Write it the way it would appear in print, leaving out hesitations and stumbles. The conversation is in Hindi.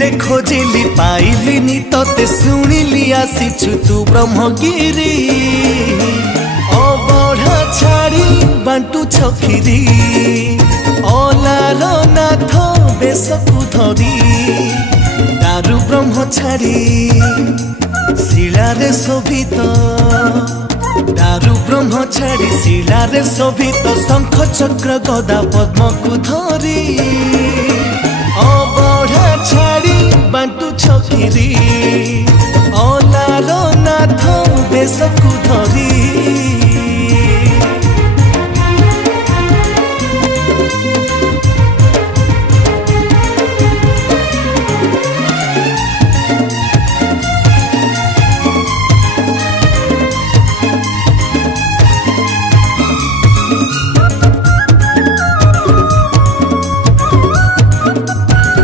रे खोजिली पाइलिनी तोते शुणिली आसीछु तू ब्रह्मगिरी अबढ़ा छाड़ी बांटू छखिरी अलार नाथ बेसकु धरी दारु ब्रह्म छाड़ी शिलारे शोभित दारु ब्रह्म छाड़ी शिलारे शोभित शंख चक्र गदा पद्म को धरी अबढ़ा छाड़ी बांटू छखिरी।